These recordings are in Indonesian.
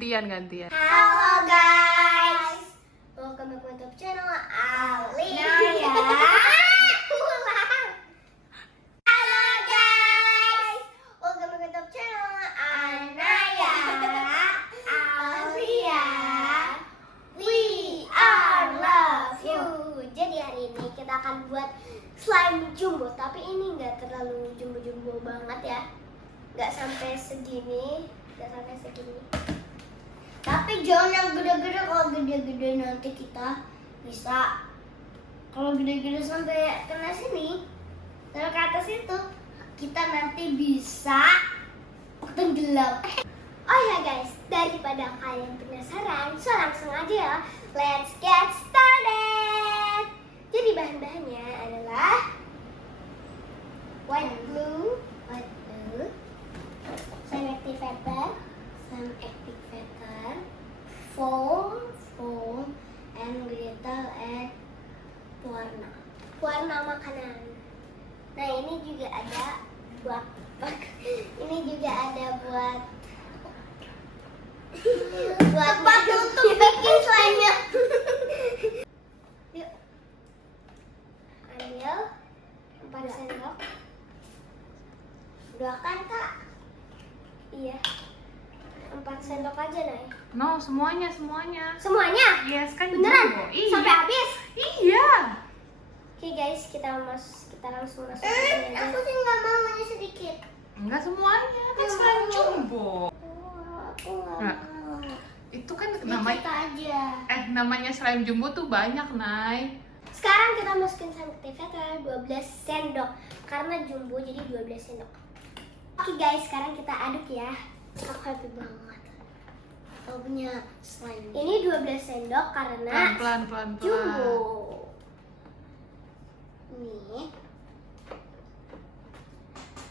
gantian. Halo guys, welcome back to YouTube channel Ali Naya. Ulang. Halo guys, welcome back to YouTube channel Anaya, Alia. We are love you. Jadi hari ini kita akan buat slime jumbo, tapi ini nggak terlalu jumbo banget ya, nggak sampai segini. Tapi jangan yang gede-gede, kalau gede-gede nanti kita bisa, kalau gede-gede sampai kena sini, sampai ke atas itu, kita nanti bisa tenggelam. Oh ya guys, daripada kalian penasaran, so langsung aja ya, let's get started. Jadi bahan-bahannya adalah white glue, slime activator, foam, and glitter, and warna makanan. Nah ini juga ada buat tempat untuk bikin slime-nya. Yuk, ambil 4 sendok. Udah kan kak? Iya, 4 sendok aja Nay. No, semuanya. Semuanya? Yes, kan beneran? jumbo. Iya. Sampai habis? Iya. Oke guys, kita langsung masuk aja. Aku sih nggak mau, hanya sedikit. Enggak semuanya, kan slime jumbo. Aku nggak Nah, mau. Itu kan Dikit aja. namanya slime jumbo tuh banyak, Nay. Sekarang kita masukin slime activator 12 sendok. Karena jumbo jadi 12 sendok. Oke guys, sekarang kita aduk ya. Aku happy banget. Aku punya slime. Ini 12 sendok karena Pelan. jumbo. Nih.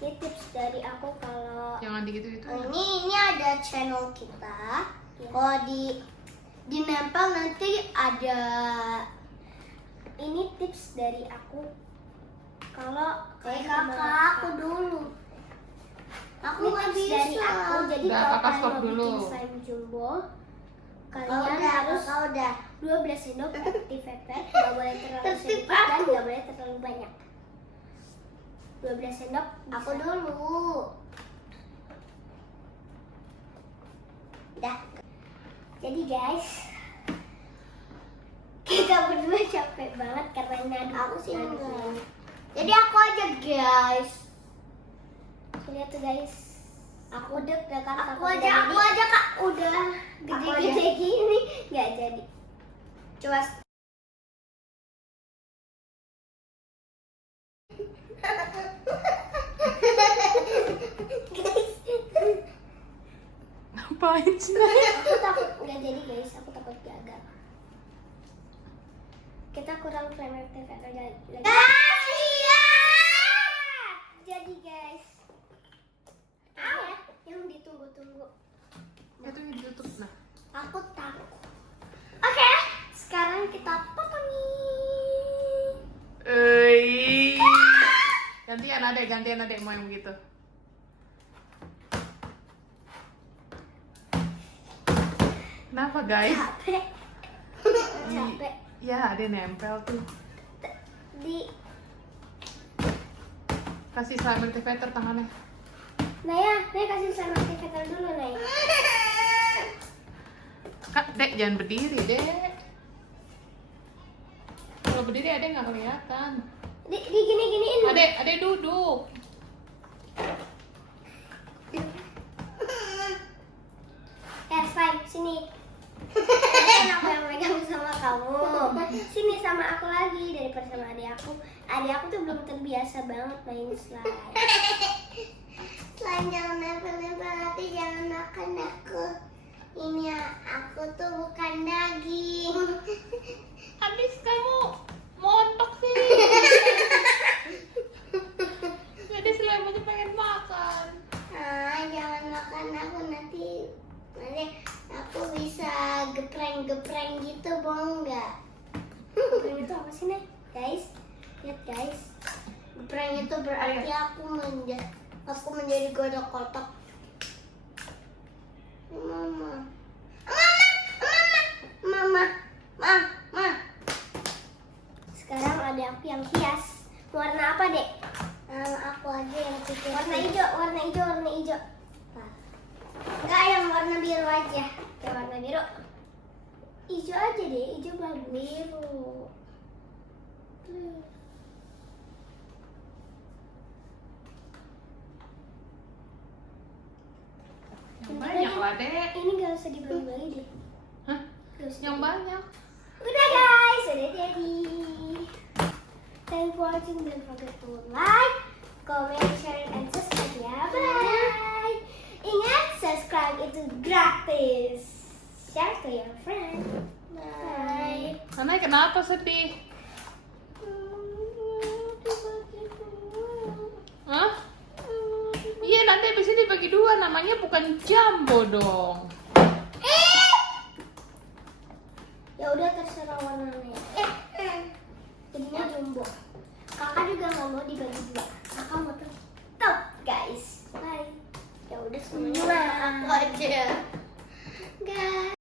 Ini tips dari aku kalau Jangan gitu-gitu. ini ada channel kita. Kalau dinempel nanti ada, ini tips dari aku kalau kakak aku dulu. Aku nggak bisa. Dari aku, jadi Udah, kalau kakak kalian stop mau dulu. bikin slime jumbo, kalian harus 12 sendok activator, nggak boleh terlalu sedikit dan nggak boleh terlalu banyak. 12 sendok bisa. Aku dulu. Dah. Jadi guys, kita berdua capek banget karena ngaduk. Aku sih enggak. Jadi aku aja guys. Lihat tuh guys, aku deg-degan. Aku aja kak, udah gede-gede gini nggak jadi. Coba. Guys, Ngapain sih? aku takut nggak jadi guys, aku takut gagal. Kita kurang slime activator lagi. Jadi guys, yang ditunggu-tunggu. Itu yang ditutup. Nah, Aku takut. Oke, sekarang kita potongin. Gantian adek mau yang begitu. Kenapa guys? Capek. Capek. Ya, ada nempel tuh. Kasih slime activator tangannya. Naya kasih slime activator dulu Naya. Kak, Dek jangan berdiri, Dek. Kalau berdiri adek nggak kelihatan. Di giniin. Adek duduk. Slime sini. Aku yang megang sama kamu. Sini sama aku lagi daripada sama adik aku. Adik aku tuh belum terbiasa banget main slime. Slime jangan nempel-nempel, nanti jangan makan aku. Ini aku tuh bukan daging. Habis kamu montok sih. Jadi slime aja pengen makan. Jangan makan aku, nanti aku bisa gepreng gitu, bohong nggak? Gepreng itu apa sih Nek? Guys, lihat guys. Gepreng itu berarti aku menjadi kodok kotak. Mama. ada yang hias. Warna apa, Dek? Aku aja yang pikir. Warna hijau. Nah. Enggak, yang warna biru aja. Yang warna biru. Hijau aja deh, hijau bagus. Biru. Yang banyak lah, Dek. Ini gak usah dibagi-bagi deh. Hah? Gak usah Yang banyak. Udah guys, udah jadi. Thank you for watching. Don't forget to like, comment, share, and subscribe ya. Bye. Ingat, subscribe itu gratis. Share ke your friend. Bye. Nana kenapa sedih? Hah? Iya, nanti habis ini dibagi dua, namanya bukan jumbo dong. Ya udah terserah warnanya. Jadinya jumbo. Kakak juga nggak mau dibagi dua. Kakak mau tetap guys. Bye. Ya udah semuanya aku aja.